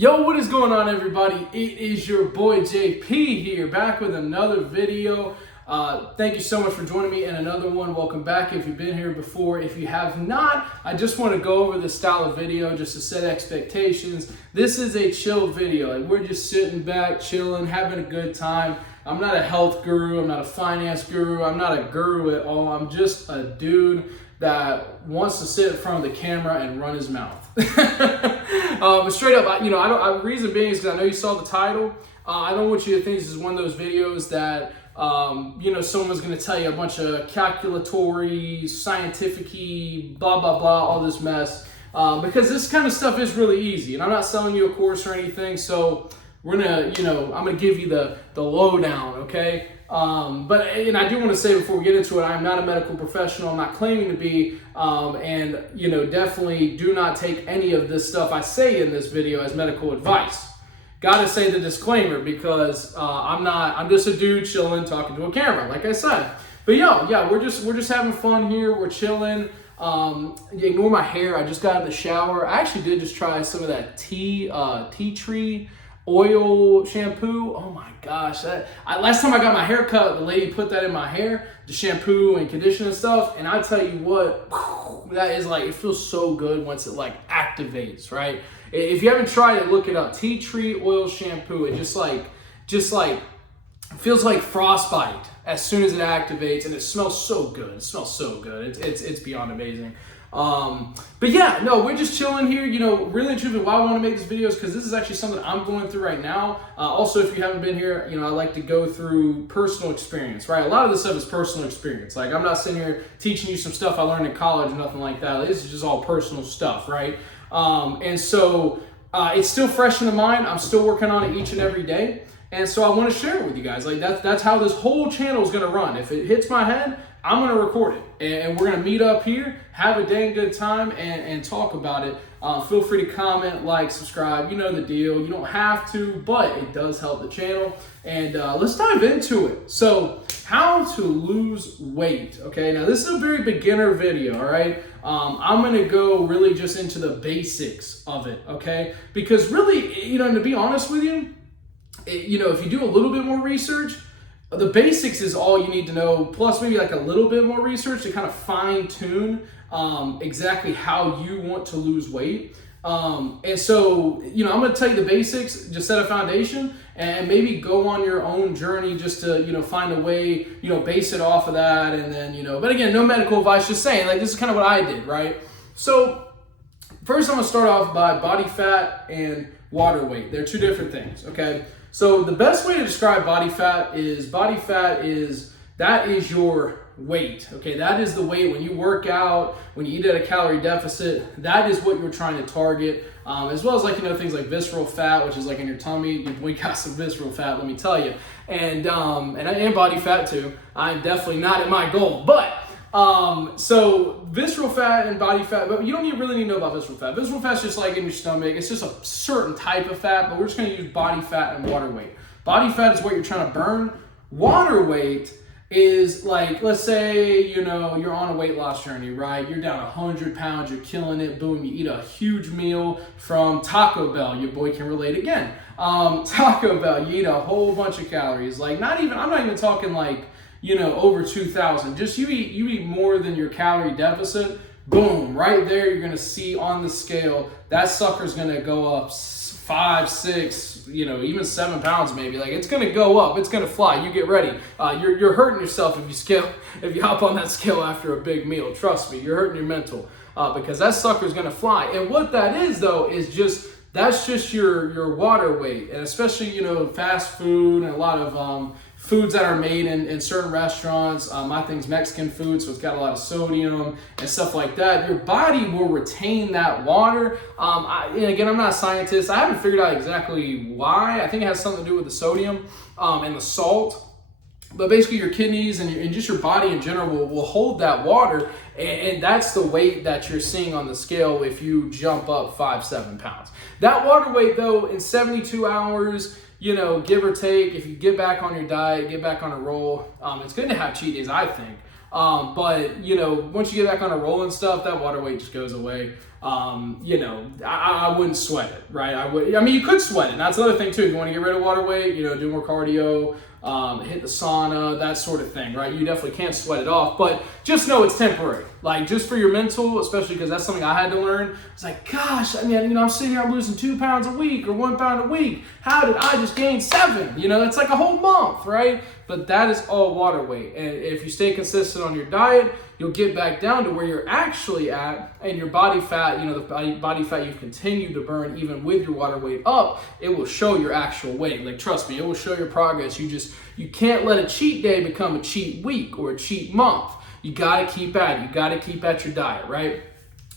Yo, what is going on, everybody? It is your boy JP here, back with another video. Thank you so much for joining me in another one. Welcome back if you've been here before. If you have not, I just want to go over this style of video just to set expectations. This is a chill video. Like, we're just sitting back, chilling, having a good time. I'm not a health guru. I'm not a finance guru. I'm not a guru at all. I'm just a dude that wants to sit in front of the camera and run his mouth. But straight up, the reason being is because I know you saw the title. I don't want you to think this is one of those videos that someone's going to tell you a bunch of calculatory, scientific-y, blah, blah, blah, all this mess. Because this kind of stuff is really easy. And I'm not selling you a course or anything, so I'm going to give you the lowdown, okay? But I do want to say before we get into it, I'm not a medical professional. I'm not claiming to be, definitely do not take any of this stuff I say in this video as medical advice. Gotta say the disclaimer because I'm just a dude chilling, talking to a camera, like I said. But we're just having fun here. We're chilling. Ignore my hair. I just got out of the shower. I actually did just try some of that tea tree oil shampoo. Oh my gosh, last time I got my hair cut, the lady put that in my hair, the shampoo and conditioner and stuff, and I tell you what, that is like, it feels so good once it like activates, right? If you haven't tried it, look it up. Tea tree oil shampoo. It just feels like frostbite as soon as it activates, and it smells so good. It smells so good. It's beyond amazing. We're just chilling here. Really and truly, why I want to make this video is because this is actually something I'm going through right now. Also, if you haven't been here, I like to go through personal experience, right? A lot of this stuff is personal experience. Like, I'm not sitting here teaching you some stuff I learned in college or nothing like that. This is just all personal stuff, right? It's still fresh in the mind. I'm still working on it each and every day. And so I want to share it with you guys. Like, that's how this whole channel is going to run. If it hits my head, I'm going to record it, and we're going to meet up here, have a dang good time, and talk about it. Feel free to comment, like, subscribe. You know the deal. You don't have to, but it does help the channel. And let's dive into it. So, how to lose weight. Okay, now this is a very beginner video, all right? I'm going to go really just into the basics of it, okay? Because really, to be honest with you, if you do a little bit more research, the basics is all you need to know, plus maybe like a little bit more research to kind of fine tune exactly how you want to lose weight. I'm going to tell you the basics, just set a foundation, and maybe go on your own journey just to, find a way, base it off of that. And then, but again, no medical advice, just saying, like, this is kind of what I did, right? So first I'm going to start off by body fat and water weight. They're two different things, okay? So the best way to describe body fat is that is your weight, okay? That is the weight when you work out, when you eat at a calorie deficit, that is what you're trying to target, as well as things like visceral fat, which is like in your tummy. We got some visceral fat, let me tell you, and body fat too. I'm definitely not at my goal, but so visceral fat and body fat, but you don't really need to know about visceral fat. Visceral fat is just like in your stomach. It's just a certain type of fat, but we're just going to use body fat and water weight. Body fat is what you're trying to burn. Water weight is like, let's say, you're on a weight loss journey, right? You're down 100 pounds, you're killing it, boom, you eat a huge meal from Taco Bell. Your boy can relate again. Taco Bell, you eat a whole bunch of calories. Like, I'm not even talking like, over 2,000. Just you eat more than your calorie deficit. Boom, right there, you're gonna see on the scale that sucker's gonna go up 5, 6, even 7 pounds maybe. Like, it's gonna go up, it's gonna fly. You get ready. You're hurting yourself if you hop on that scale after a big meal. Trust me, you're hurting your mental because that sucker's gonna fly. And what that is though is that's just your water weight, and especially fast food and a lot of foods that are made in certain restaurants. My thing's Mexican food, so it's got a lot of sodium and stuff like that. Your body will retain that water. And again, I'm not a scientist. I haven't figured out exactly why. I think it has something to do with the sodium and the salt. But basically your kidneys and just your body in general will hold that water, and that's the weight that you're seeing on the scale if you jump up 5, 7 pounds. That water weight though, in 72 hours, give or take, if you get back on your diet, get back on a roll, it's good to have cheat days, I think. But, you know, once you get back on a roll and stuff, that water weight just goes away. You know, I wouldn't sweat it, right? I mean, you could sweat it. And that's another thing too. If you want to get rid of water weight, you know, do more cardio, hit the sauna, that sort of thing, right? You definitely can't sweat it off, but just know it's temporary. Like, just for your mental, especially because that's something I had to learn. It's like, gosh, I mean, you know, I'm sitting here, I'm losing 2 pounds a week or 1 pound a week. How did I just gain 7? You know, that's like a whole month, right? But that is all water weight. And if you stay consistent on your diet, you'll get back down to where you're actually at, and your body fat, you know, the body fat you've continued to burn even with your water weight up, it will show your actual weight. Like, trust me, it will show your progress. You can't let a cheat day become a cheat week or a cheat month. You gotta keep at it. You gotta keep at your diet, right?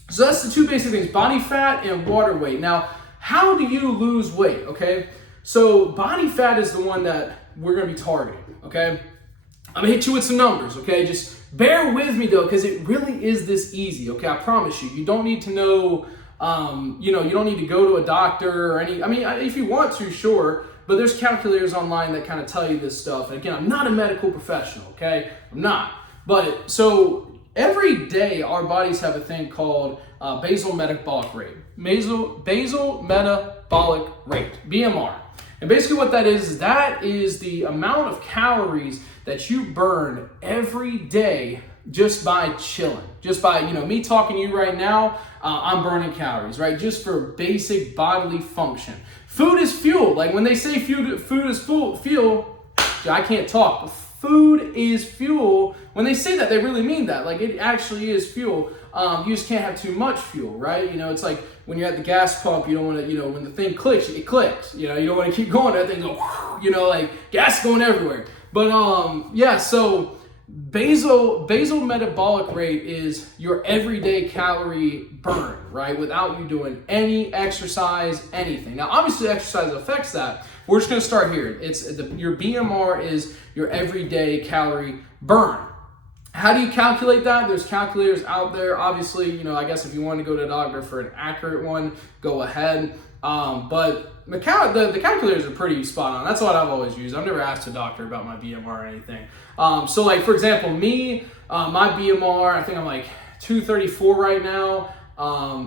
So that's the 2 basic things, body fat and water weight. Now, how do you lose weight, okay? So body fat is the one that we're gonna be targeting, okay? I'm gonna hit you with some numbers, okay? Just bear with me though, because it really is this easy, okay? I promise you. You don't need to know, you know, you don't need to go to a doctor or any, I mean, if you want to, sure, but there's calculators online that kind of tell you this stuff. And again, I'm not a medical professional, okay? I'm not. But so every day our bodies have a thing called basal metabolic rate. Basal metabolic rate, BMR. And basically what that is the amount of calories that you burn every day just by chilling. Just by, you know, me talking to you right now, I'm burning calories, right? Just for basic bodily function. Food is fuel. Like when they say food is fuel, I can't talk, but food is fuel. When they say that, they really mean that. Like, it actually is fuel. You just can't have too much fuel, right? You know, it's like when you're at the gas pump, you don't want to, you know, when the thing clicks, it clicks. You know, you don't want to keep going. That thing go, you know, like gas going everywhere. But yeah, so basal metabolic rate is your everyday calorie burn, right? Without you doing any exercise, anything. Now, obviously, exercise affects that. We're just going to start here. Your BMR is your everyday calorie burn. How do you calculate that? There's calculators out there. Obviously, you know, I guess if you want to go to a doctor for an accurate one, go ahead. But the calculators are pretty spot on. That's what I've always used. I've never asked a doctor about my BMR or anything. So like, for example, me, my BMR, I think I'm like 234 right now,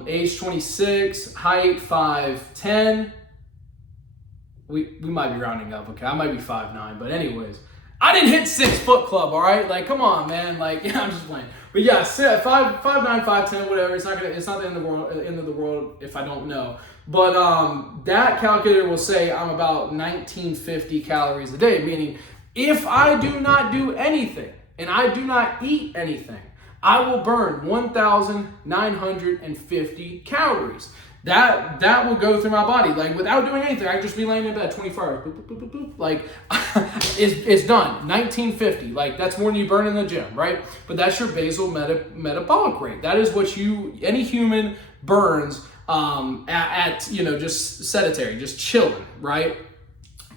age 26, height 5'10". We might be rounding up, okay? I might be 5'9", but anyways, I didn't hit 6 foot club, all right? Like, come on, man. Like, yeah, I'm just playing. But yeah, 5'9", 5'10", whatever. It's not the end of the world if I don't know. But that calculator will say I'm about 1950 calories a day, meaning if I do not do anything and I do not eat anything, I will burn 1,950 calories. That will go through my body, like without doing anything. I can just be laying in bed 24 hours, boop, boop, boop, boop, boop. Like it's done. 1950, like that's more than you burn in the gym, right? But that's your basal metabolic rate. That is what any human burns at you know, just sedentary, just chilling, right?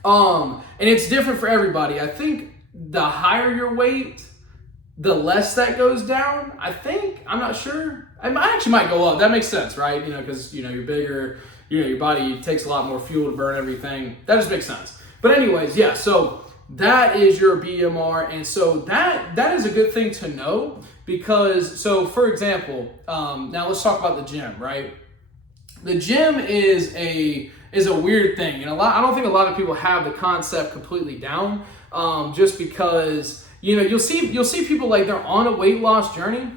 And it's different for everybody. I think the higher your weight, the less that goes down. I think, I'm not sure. I actually might go up. That makes sense, right? You know, because, you know, you're bigger, you know, your body takes a lot more fuel to burn everything. That just makes sense. But anyways, yeah, so that is your BMR. And so that is a good thing to know because, so for example, now let's talk about the gym, right? The gym is a weird thing. And I don't think a lot of people have the concept completely down, just because, you know, you'll see people like they're on a weight loss journey,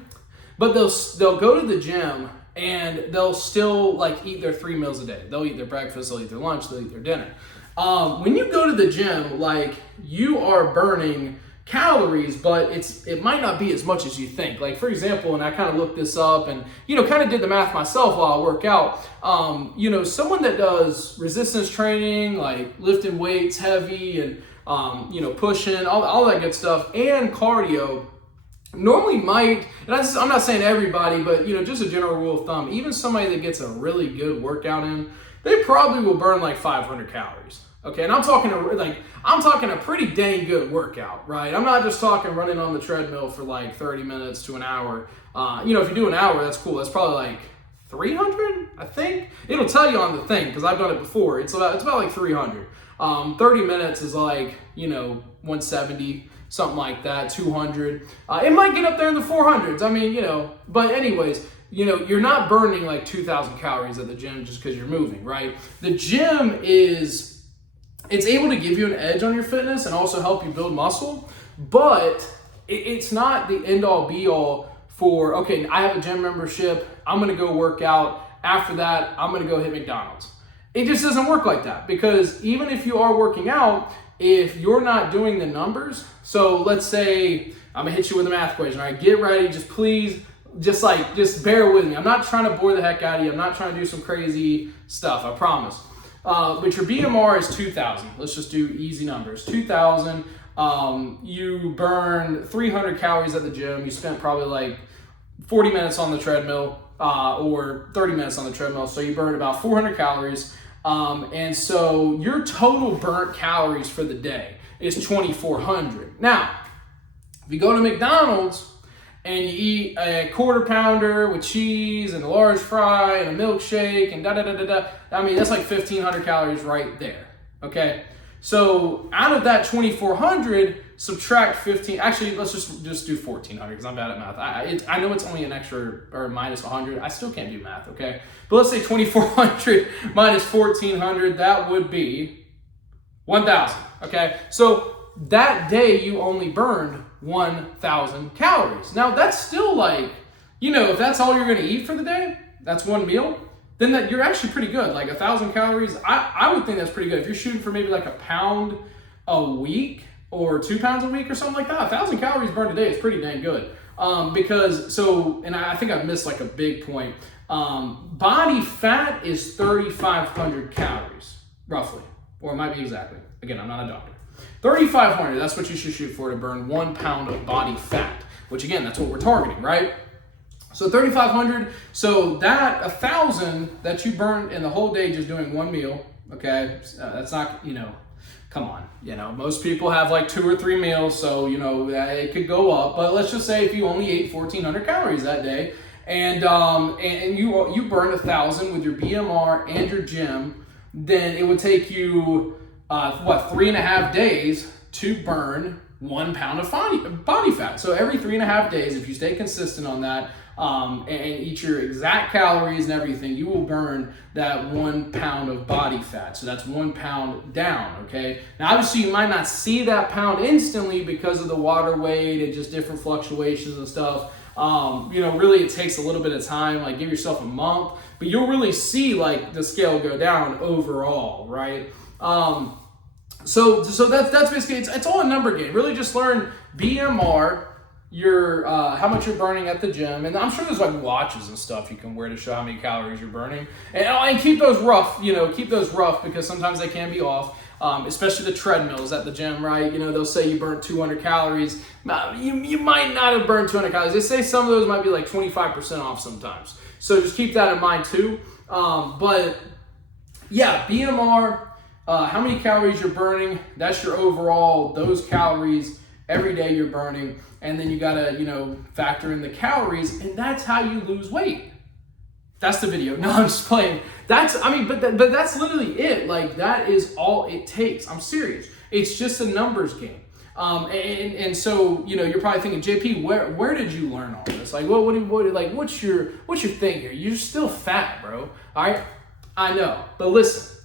but they'll go to the gym and they'll still like eat their 3 meals a day. They'll eat their breakfast, they'll eat their lunch, they'll eat their dinner. When you go to the gym, like you are burning calories, but it might not be as much as you think. Like for example, and I kind of looked this up and, you know, kind of did the math myself while I work out. You know, someone that does resistance training, like lifting weights heavy and, you know, pushing, all that good stuff, and cardio, normally might, and I'm not saying everybody, but, you know, just a general rule of thumb, even somebody that gets a really good workout in, they probably will burn like 500 calories. Okay, and I'm talking a pretty dang good workout, right? I'm not just talking running on the treadmill for like 30 minutes to an hour. You know, if you do an hour, that's cool. That's probably like 300, I think. It'll tell you on the thing because I've done it before. It's about like 300. 30 minutes is like, you know, 170. something like that, 200. It might get up there in the 400s. I mean, but anyways, you're not burning like 2,000 calories at the gym just because you're moving, right? The gym it's able to give you an edge on your fitness and also help you build muscle, but it's not the end all be all for, okay, I have a gym membership, I'm gonna go work out. After that, I'm gonna go hit McDonald's. It just doesn't work like that, because even if you are working out, if you're not doing the numbers, so let's say, I'm gonna hit you with a math equation, all right? Get ready, just bear with me. I'm not trying to bore the heck out of you. I'm not trying to do some crazy stuff, I promise. But your BMR is 2,000. Let's just do easy numbers. 2,000, you burn 300 calories at the gym. You spent probably like 40 minutes on the treadmill, or 30 minutes on the treadmill. So you burn about 400 calories. And so your total burnt calories for the day is 2,400. Now, if you go to McDonald's and you eat a quarter pounder with cheese and a large fry and a milkshake and I mean, that's like 1,500 calories right there, okay? So out of that 2,400, subtract 15, actually, let's just do 1,400 because I'm bad at math. I know it's only an extra or minus 100. I still can't do math, okay? But let's say 2,400 minus 1,400, that would be 1,000, okay? So that day you only burned 1,000 calories. Now that's still like, if that's all you're gonna eat for the day, that's one meal, then you're actually pretty good. Like 1,000 calories, I would think that's pretty good. If you're shooting for maybe like a pound a week or 2 pounds a week or something like that, 1,000 calories burned a day is pretty dang good. And I think I missed like a big point. Body fat is 3,500 calories, roughly, or it might be exactly. Again, I'm not a doctor. 3,500, that's what you should shoot for to burn 1 pound of body fat, which again, that's what we're targeting, right? So 3,500, so that 1,000 that you burn in the whole day just doing one meal, okay? That's not, come on, most people have like 2 or 3 meals, so, it could go up, but let's just say if you only ate 1,400 calories that day, and you burned 1,000 with your BMR and your gym, then it would take you, 3.5 days to burn 1 pound of body fat. So every 3.5 days, if you stay consistent on that, and eat your exact calories and everything, you will burn that 1 pound of body fat. So that's 1 pound down, okay? Now, obviously, you might not see that pound instantly because of the water weight and just different fluctuations and stuff. Really, it takes a little bit of time, like give yourself a month, but you'll really see like the scale go down overall, right? So that's basically, it's all a number game. Really just learn BMR, your how much you're burning at the gym, and I'm sure there's like watches and stuff you can wear to show how many calories you're burning, and keep those rough, because sometimes they can be off, especially the treadmills at the gym, right? They'll say you burnt 200 calories. You might not have burned 200 calories. They say some of those might be like 25% off sometimes. So just keep that in mind too. But yeah, BMR, how many calories you're burning, that's your overall, those calories every day you're burning. And then you gotta, factor in the calories, and that's how you lose weight. That's the video. No, I'm just playing. But that's literally it. Like, that is all it takes. I'm serious. It's just a numbers game. And so, you're probably thinking, JP, where did you learn all this? Like, what's your thing here? You're still fat, bro. All right? I know. But listen,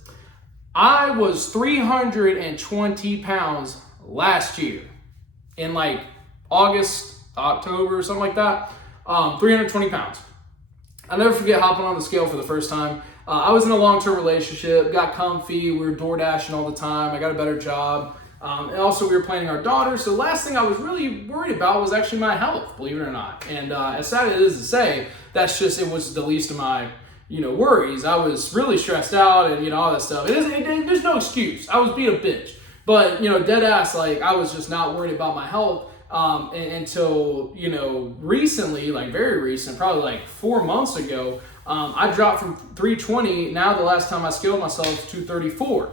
I was 320 pounds last year in like August, October, something like that. 320 pounds. I'll never forget hopping on the scale for the first time. I was in a long-term relationship, got comfy, we were door dashing all the time, I got a better job. And also we were planning our daughter, so the last thing I was really worried about was actually my health, believe it or not. And as sad as it is to say, it was the least of my worries. I was really stressed out and all that stuff. There's no excuse. I was being a bitch. But dead ass, like I was just not worried about my health until recently, like very recent, probably like 4 months ago. I dropped from 320. Now the last time I scaled myself to 234.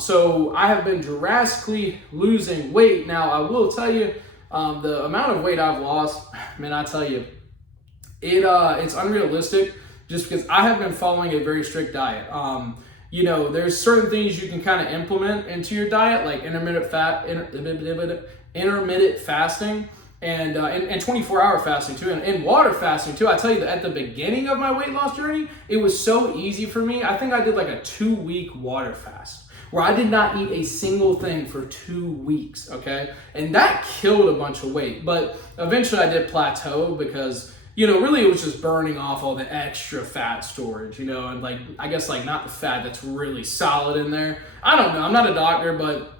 So I have been drastically losing weight. Now I will tell you, the amount of weight I've lost, man, I tell you, it's unrealistic just because I have been following a very strict diet. you know, there's certain things you can kind of implement into your diet, like intermittent fasting and 24-hour fasting too, and water fasting too. I tell you that at the beginning of my weight loss journey, it was so easy for me. I think I did like a 2-week water fast where I did not eat a single thing for 2 weeks, okay? And that killed a bunch of weight, but eventually I did plateau because, you know, really it was just burning off all the extra fat storage, you know, and like, I guess like not the fat that's really solid in there. I don't know, I'm not a doctor, but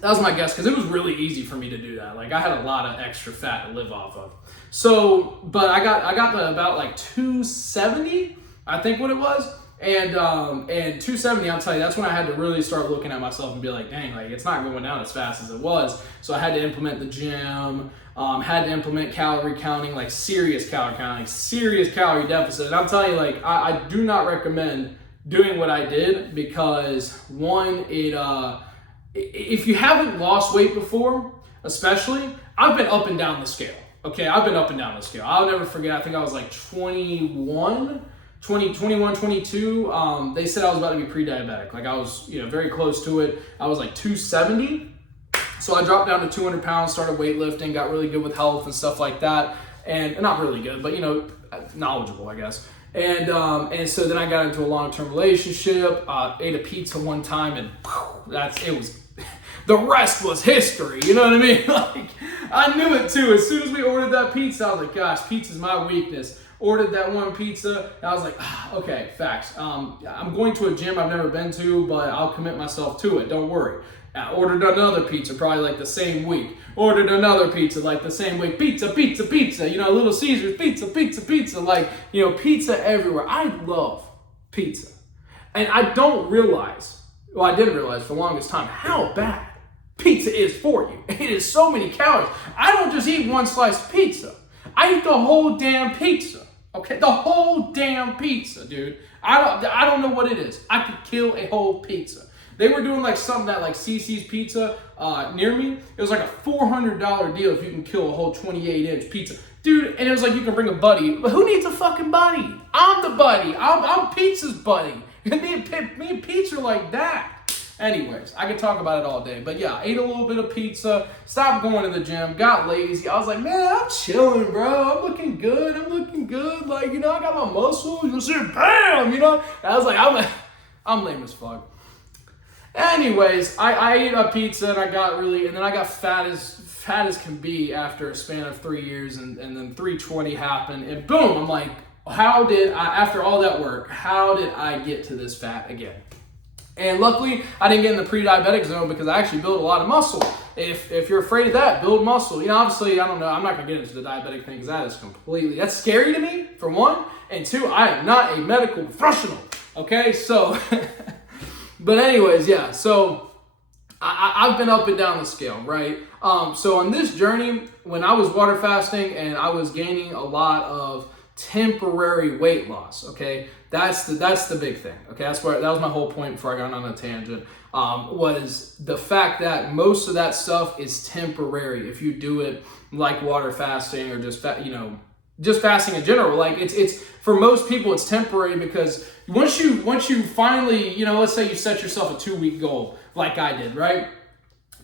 that was my guess because it was really easy for me to do that. Like I had a lot of extra fat to live off of. So, but I got to about like 270, I think what it was. And 270, I'll tell you, that's when I had to really start looking at myself and be like, dang, like it's not going down as fast as it was. So I had to implement the gym, had to implement calorie counting, like serious calorie counting, serious calorie deficit. And I'm telling you, like, I do not recommend doing what I did because one, if you haven't lost weight before, especially, I've been up and down the scale. Okay, I've been up and down the scale. I'll never forget, I think I was like 21, 22, they said I was about to be pre-diabetic. Like I was, you know, very close to it. I was like 270. So I dropped down to 200 pounds, started weightlifting, got really good with health and stuff like that. And not really good, but you know, knowledgeable, I guess. And so then I got into a long-term relationship, ate a pizza one time and the rest was history. You know what I mean? Like I knew it too. As soon as we ordered that pizza, I was like, gosh, pizza's my weakness. Ordered that one pizza, and I was like, okay, facts. I'm going to a gym I've never been to, but I'll commit myself to it, don't worry. I ordered another pizza, probably like the same week. Ordered another pizza, like the same week. Pizza, you know, Little Caesars, pizza, like, you know, pizza everywhere. I love pizza. And I didn't realize for the longest time how bad pizza is for you. It is so many calories. I don't just eat one slice of pizza. I eat the whole damn pizza. Okay, the whole damn pizza, dude. I don't know what it is. I could kill a whole pizza. They were doing like something that like CC's Pizza near me. It was like a $400 deal if you can kill a whole 28-inch pizza. Dude, and it was like you can bring a buddy. But who needs a fucking buddy? I'm the buddy. I'm pizza's buddy. Me and pizza are like that. Anyways, I could talk about it all day. But yeah, ate a little bit of pizza, stopped going to the gym, got lazy. I was like, man, I'm chilling, bro. I'm looking good. Like, you know, I got my muscles. You see, bam, you know. And I was like, I'm lame as fuck. Anyways, I ate a pizza and then I got fat as can be after a span of 3 years, and then 320 happened, and boom, I'm like, after all that work, how did I get to this fat again? And luckily, I didn't get in the pre-diabetic zone because I actually built a lot of muscle. If you're afraid of that, build muscle. You know, obviously, I don't know. I'm not going to get into the diabetic thing because that's scary to me, for one. And two, I am not a medical professional. Okay, so, but anyways, yeah. So I've been up and down the scale, right? So on this journey, when I was water fasting and I was gaining a lot of temporary weight loss, okay? That's the big thing, okay? That was my whole point before I got on a tangent, was the fact that most of that stuff is temporary if you do it like water fasting or just fasting in general. Like it's for most people it's temporary because once you finally, you know, let's say you set yourself a 2-week goal like I did, right?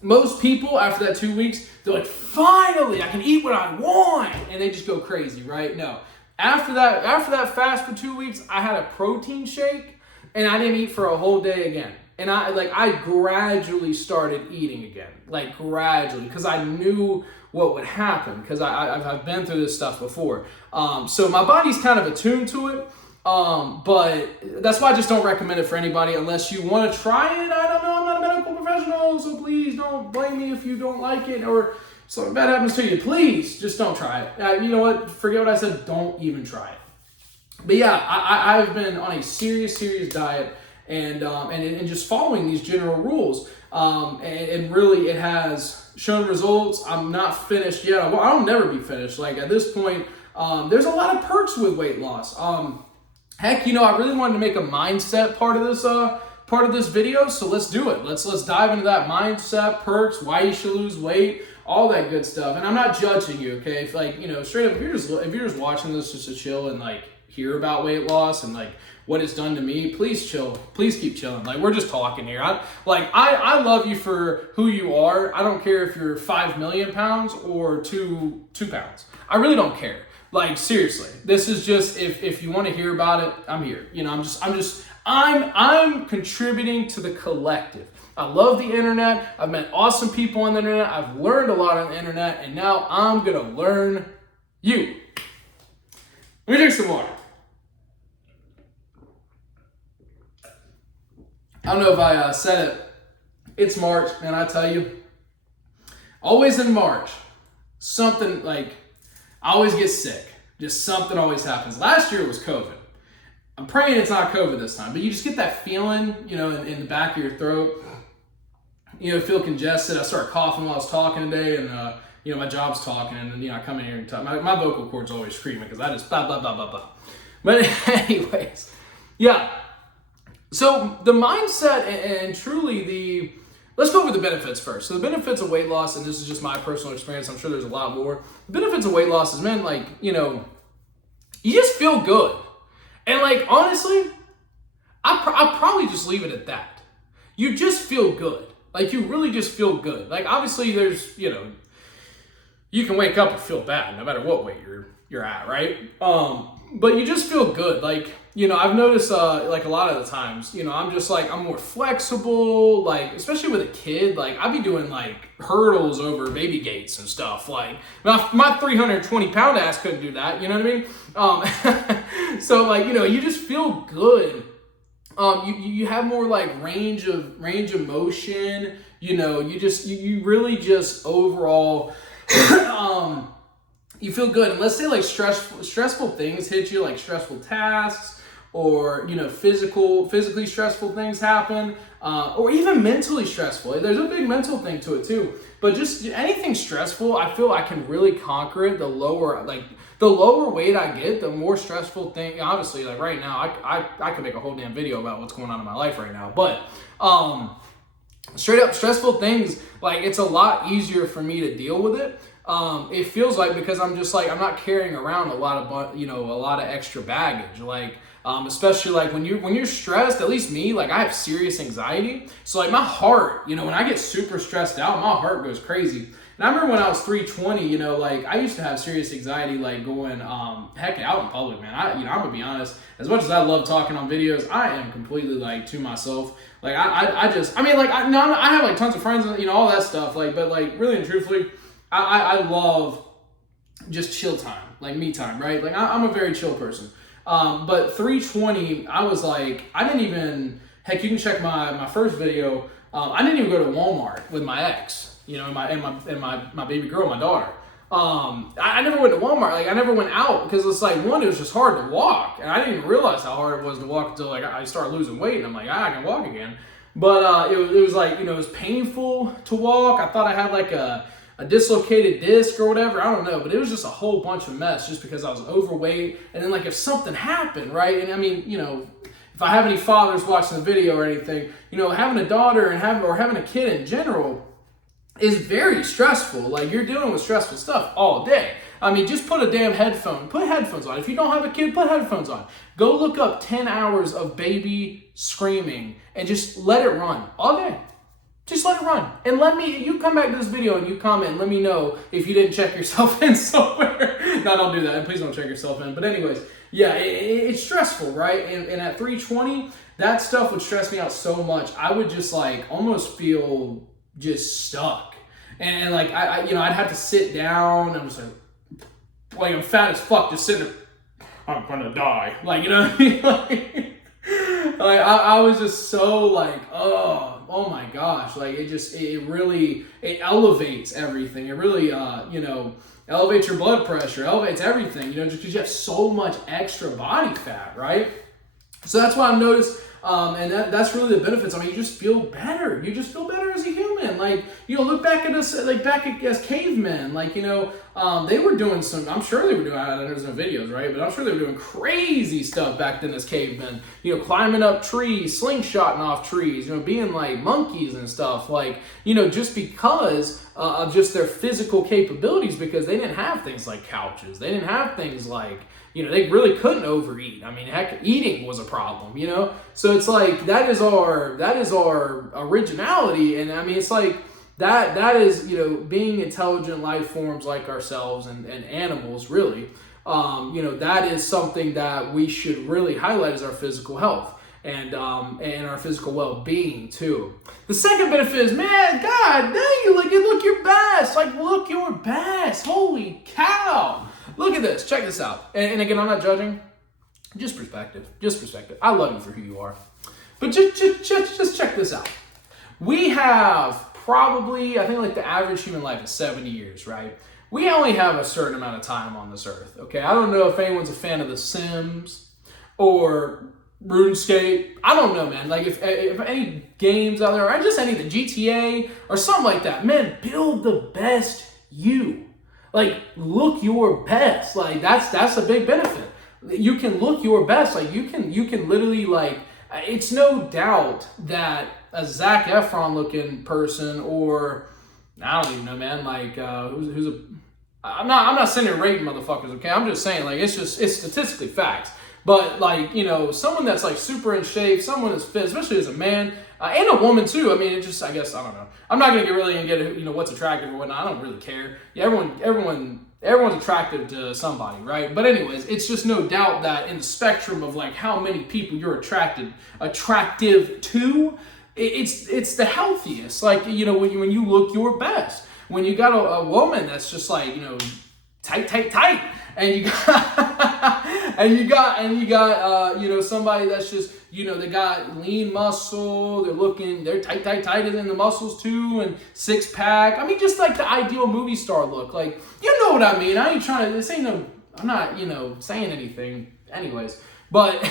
Most people after that 2 weeks, they're like, finally I can eat what I want, and they just go crazy, right? No. After that fast for 2 weeks, I had a protein shake and I didn't eat for a whole day again. And I gradually started eating again, like gradually, because I knew what would happen because I've been through this stuff before. So my body's kind of attuned to it, but that's why I just don't recommend it for anybody unless you want to try it. I don't know, I'm not a medical professional, so please don't blame me if you don't like it or something bad happens to you. Please, just don't try it. You know what? Forget what I said. Don't even try it. But yeah, I've been on a serious diet and just following these general rules. And really, it has shown results. I'm not finished yet. Well, I'll never be finished. Like at this point, there's a lot of perks with weight loss. Heck, you know, I really wanted to make a mindset part of this video. So let's do it. Let's dive into that mindset, perks, why you should lose weight, all that good stuff. And I'm not judging you, okay? If like, you know, straight up, if you're just watching this just to chill and like hear about weight loss and like what it's done to me, please chill. Please keep chilling. Like, we're just talking here. I love you for who you are. I don't care if you're 5 million pounds or two pounds. I really don't care. Like, seriously, this is just, if you want to hear about it, I'm here. You know, I'm contributing to the collective. I love the internet. I've met awesome people on the internet. I've learned a lot on the internet, and now I'm gonna learn you. Let me drink some water. I don't know if I said it. It's March, man, I tell you. Always in March, something like, I always get sick. Just something always happens. Last year it was COVID. I'm praying it's not COVID this time, but you just get that feeling, you know, in the back of your throat. You know, feel congested. I start coughing while I was talking today, and you know, my job's talking, and you know, I come in here and talk. My vocal cords always screaming because I just blah blah blah blah blah. But anyways, yeah. So the mindset and truly let's go over the benefits first. So the benefits of weight loss, and this is just my personal experience, I'm sure there's a lot more. The benefits of weight loss is, man, like, you know, you just feel good. And like, honestly, I'll probably just leave it at that. You just feel good. Like, you really just feel good. Like, obviously there's, you know, you can wake up and feel bad no matter what weight you're at, right? But you just feel good. Like, you know, I've noticed like a lot of the times, you know, I'm just like, I'm more flexible, like, especially with a kid. Like, I'd be doing like hurdles over baby gates and stuff. Like, my 320-pound ass couldn't do that, you know what I mean? So like, you know, you just feel good. You have more like range of motion, you know, you really just overall you feel good. And let's say like stressful things hit you, like stressful tasks, or, you know, physically stressful things happen, or even mentally stressful. There's a big mental thing to it too. But just anything stressful, I feel I can really conquer it. The lower weight I get, the more stressful thing. Obviously, like right now, I could make a whole damn video about what's going on in my life right now. But straight up stressful things, like, it's a lot easier for me to deal with it. It feels like, because I'm just like, I'm not carrying around a lot of extra baggage. Like, especially like when you're stressed, at least me, like, I have serious anxiety. So like my heart, you know, when I get super stressed out, my heart goes crazy. And I remember when I was 320, you know, like, I used to have serious anxiety, like going, heck, out in public, man. I'm gonna be honest, as much as I love talking on videos, I am completely like to myself. Like, I have like tons of friends and, you know, all that stuff. Like, but like, really and truthfully, I love just chill time, like me time, right? Like, I'm a very chill person. But 320, I was like, I didn't even, heck, you can check my first video. I didn't even go to Walmart with my ex, you know, and my baby girl, my daughter. I never went to Walmart. Like, I never went out because it's like, one, it was just hard to walk. And I didn't even realize how hard it was to walk until like I started losing weight. And I'm like, I can walk again. But, it was like, you know, it was painful to walk. I thought I had like a dislocated disc or whatever, I don't know, but it was just a whole bunch of mess just because I was overweight. And then like, if something happened, right? And I mean, you know, if I have any fathers watching the video or anything, you know, having a daughter and having a kid in general is very stressful. Like, you're dealing with stressful stuff all day. I mean, just put a damn put headphones on. If you don't have a kid, put headphones on. Go look up 10 hours of baby screaming and just let it run all day. Just let it run. And you come back to this video and you comment and let me know if you didn't check yourself in somewhere. No, don't do that. And please don't check yourself in. But anyways, yeah, it's stressful, right? And at 320, that stuff would stress me out so much. I would just like almost feel just stuck. And like, I'd have to sit down. I'm just like I'm fat as fuck, just sitting there. I'm gonna die. Like, you know what I mean? Like I was just so like, oh my gosh, like it really elevates everything. It really, elevates your blood pressure, elevates everything, you know, just because you have so much extra body fat, right? So that's why I've noticed, and that's really the benefits. I mean, you just feel better. You just feel better as a human. Like, you know, look back at us, like as cavemen, like, you know, they were doing I'm sure they were doing, there's no videos, right? But I'm sure they were doing crazy stuff back then as cavemen, you know, climbing up trees, slingshotting off trees, you know, being like monkeys and stuff, like, you know, just because of just their physical capabilities, because they didn't have things like couches. They didn't have things like, they really couldn't overeat. I mean, heck, eating was a problem, So it's like, that is our originality. And I mean, it's like, that is, being intelligent life forms like ourselves and animals, really. That is something that we should really highlight as our physical health and our physical well-being too. The second benefit is, man, God dang, you look your best. Like, look your best. Holy cow. Look at this. Check this out. And again, I'm not judging. Just perspective. I love you for who you are. But just check this out. We have probably, I think like the average human life is 70 years, right? We only have a certain amount of time on this earth, okay? I don't know if anyone's a fan of The Sims or RuneScape. I don't know, man. Like, if any games out there, or just any of the GTA or something like that, man, build the best you. Like, look your best. Like, that's a big benefit. You can look your best. Like, you can literally, like, it's no doubt that a Zac Efron looking person, or I don't even know, man, like I'm not sitting here rating motherfuckers, okay? I'm just saying, like, it's statistically facts. But, like, someone that's, like, super in shape, someone that's fit, especially as a man, and a woman, too. I mean, I guess, I don't know. I'm not going to get what's attractive or whatnot. I don't really care. Yeah, everyone's attractive to somebody, right? But anyways, it's just no doubt that in the spectrum of, like, how many people you're attractive to, it's the healthiest. Like, when you look your best. When you got a woman that's just like, tight, and you got somebody that's just, they got lean muscle, they're tight in the muscles too, and six pack. I mean, just like the ideal movie star look. Like, you know what I mean? I ain't trying to, I'm not, saying anything anyways, but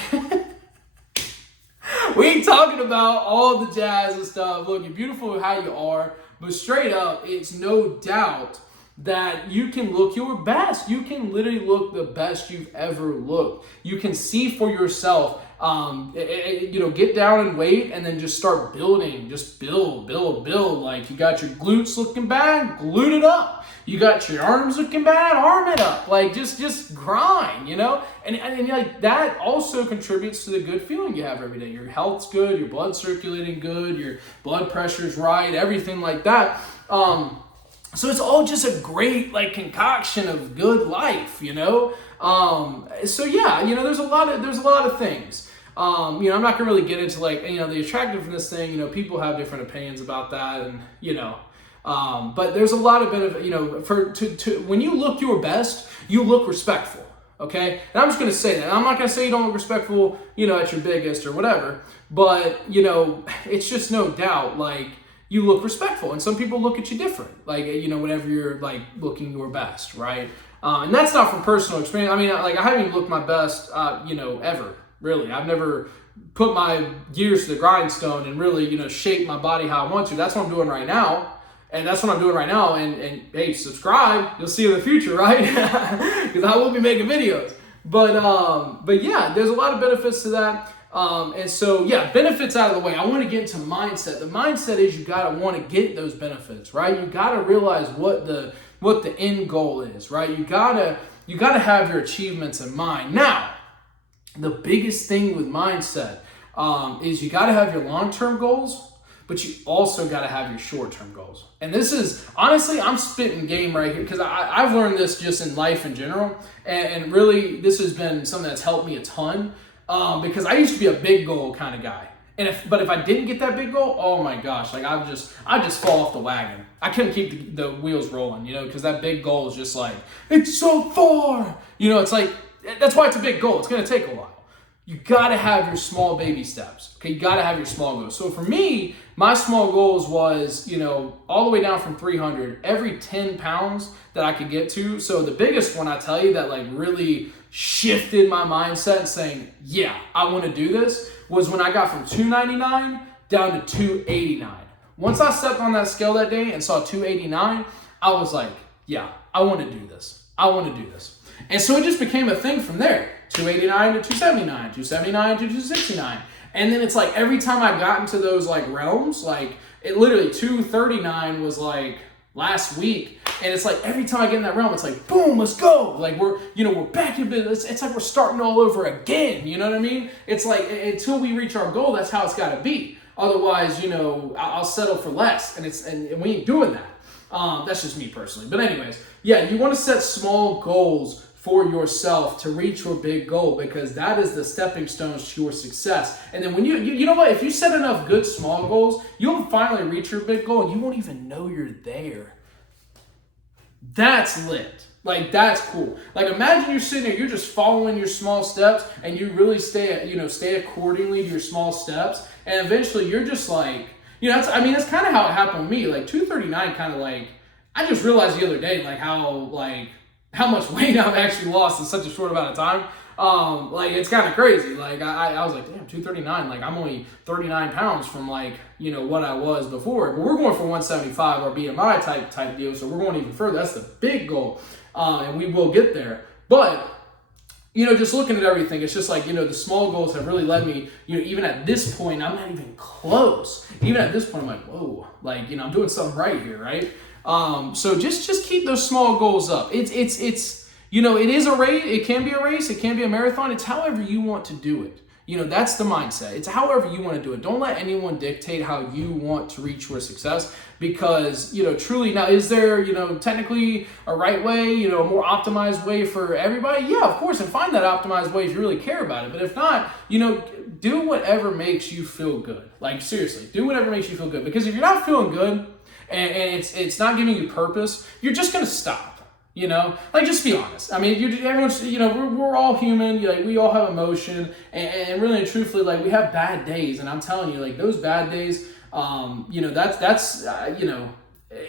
we ain't talking about all the jazz and stuff. Look, you're beautiful how you are, but straight up, it's no doubt that you can look your best. You can literally look the best you've ever looked. You can see for yourself, get down and weight, and then just start building. Just build. Like, you got your glutes looking bad, glute it up. You got your arms looking bad, arm it up. Like, just grind, And like, that also contributes to the good feeling you have every day. Your health's good, your blood's circulating good, your blood pressure's right, everything like that. So it's all just a great, like, concoction of good life, So yeah, there's a lot of things. I'm not gonna really get into, like, the attractiveness thing. People have different opinions about that, and but there's a lot of benefit. When you look your best, you look respectful. Okay, and I'm just gonna say that. I'm not gonna say you don't look respectful, at your biggest or whatever. But it's just no doubt, like, you look respectful, and some people look at you different, like, whenever you're, like, looking your best, right? And that's not from personal experience. I mean, like, I haven't even looked my best, ever, really. I've never put my gears to the grindstone and really, shape my body how I want to. That's what I'm doing right now, and and hey, subscribe, you'll see in the future, right? Because I will be making videos. But yeah, there's a lot of benefits to that. And so, yeah, benefits out of the way. I want to get into mindset. The mindset is you got to want to get those benefits, right? You got to realize what the end goal is, right? You got to have your achievements in mind. Now, the biggest thing with mindset is you got to have your long-term goals, but you also got to have your short-term goals. And this is, honestly, I'm spitting game right here because I've learned this just in life in general. And really, this has been something that's helped me a ton. Because I used to be a big goal kind of guy. But if I didn't get that big goal, oh my gosh, like I just fall off the wagon. I couldn't keep the wheels rolling, because that big goal is just like, it's so far. It's like, that's why it's a big goal. It's going to take a while. You got to have your small baby steps. Okay, you got to have your small goals. So for me, my small goals was, all the way down from 300, every 10 pounds that I could get to. So the biggest one, I tell you, that like really shifted my mindset saying, yeah, I want to do this, was when I got from 299 down to 289. Once I stepped on that scale that day and saw 289, I was like, yeah, I want to do this. And so it just became a thing from there. 289 to 279, 279 to 269. And then it's like every time I got into those like realms, like it literally 239 was like last week. And it's like every time I get in that realm, it's like, boom, let's go. Like we're back in business. It's like we're starting all over again. You know what I mean? It's like until we reach our goal, that's how it's got to be. Otherwise, I'll settle for less, and we ain't doing that. That's just me personally. But anyways, yeah, you want to set small goals for yourself to reach your big goal, because that is the stepping stones to your success. And then when you know what, if you set enough good small goals, you'll finally reach your big goal and you won't even know you're there. That's lit. Like, that's cool. Like, imagine you're sitting there, you're just following your small steps, and you really stay accordingly to your small steps, and eventually you're just like, that's kind of how it happened with me. Like 239 kind of like, I just realized the other day, like how much weight I've actually lost in such a short amount of time. Like, it's kind of crazy. Like, I was like, damn, 239. Like, I'm only 39 pounds from what I was before. But we're going for 175 or BMI type deal. So we're going even further. That's the big goal. And we will get there. But, just looking at everything, it's just like, the small goals have really led me, even at this point, I'm not even close. Even at this point, I'm like, whoa, like, I'm doing something right here, right? So just keep those small goals up. It's it is a race. It can be a race. It can be a marathon. It's however you want to do it. That's the mindset. It's however you want to do it. Don't let anyone dictate how you want to reach your success, because, truly, now, is there, technically a right way, a more optimized way for everybody? Yeah, of course. And find that optimized way if you really care about it. But if not, do whatever makes you feel good. Like, seriously, do whatever makes you feel good. Because if you're not feeling good, and it's not giving you purpose, you're just going to stop, Like, just be honest. I mean, everyone's, we're all human. Like, we all have emotion. And really and truthfully, like, we have bad days. And I'm telling you, like, those bad days, that's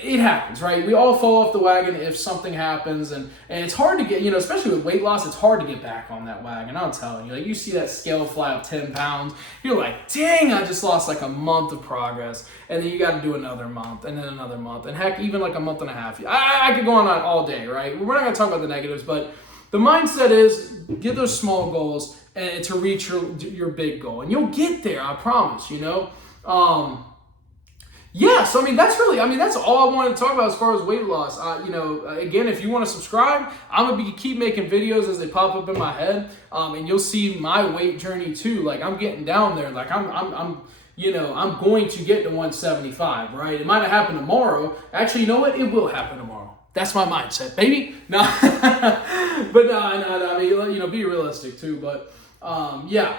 it happens, right? We all fall off the wagon if something happens, and it's hard to get, especially with weight loss, it's hard to get back on that wagon. I'm telling you, like, you see that scale fly up 10 pounds, you're like, dang, I just lost like a month of progress, and then you got to do another month, and then another month, and heck, even like a month and a half. I could go on all day, right? We're not going to talk about the negatives, but the mindset is get those small goals and to reach your big goal, and you'll get there, I promise, Yeah, so that's all I wanted to talk about as far as weight loss. Again, if you want to subscribe, I'm gonna keep making videos as they pop up in my head, and you'll see my weight journey too. Like, I'm getting down there. Like, I'm going to get to 175. Right? It might not happen tomorrow. Actually, you know what? It will happen tomorrow. That's my mindset, baby. No, but no. I mean, be realistic too. But yeah.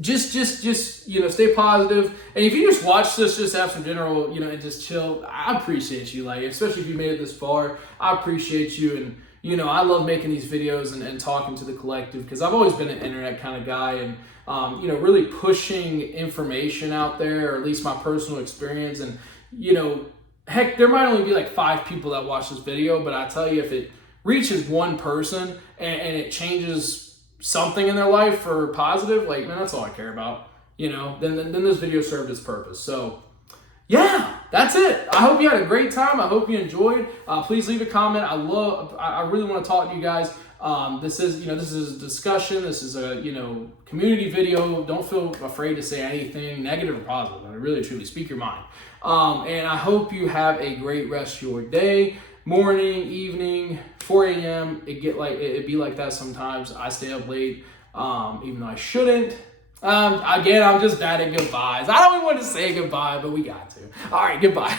Just stay positive. And if you just watch this, just have some general, and just chill, I appreciate you. Like, especially if you made it this far, I appreciate you. And, I love making these videos and talking to the collective, because I've always been an internet kind of guy, and, really pushing information out there, or at least my personal experience. And, heck, there might only be like 5 people that watch this video, but I tell you, if it reaches one person and it changes something in their life for positive, like, man, that's all I care about, then this video served its purpose. So yeah, that's it. I hope you had a great time. I hope you enjoyed. Please leave a comment. I really want to talk to you guys. This is a discussion. This is a, community video. Don't feel afraid to say anything negative or positive. I mean, really, truly speak your mind. And I hope you have a great rest of your day. Morning, evening, 4 a.m. It be like that sometimes. I stay up late, even though I shouldn't. Again, I'm just bad at goodbyes. I don't even want to say goodbye, but we got to. All right, goodbye.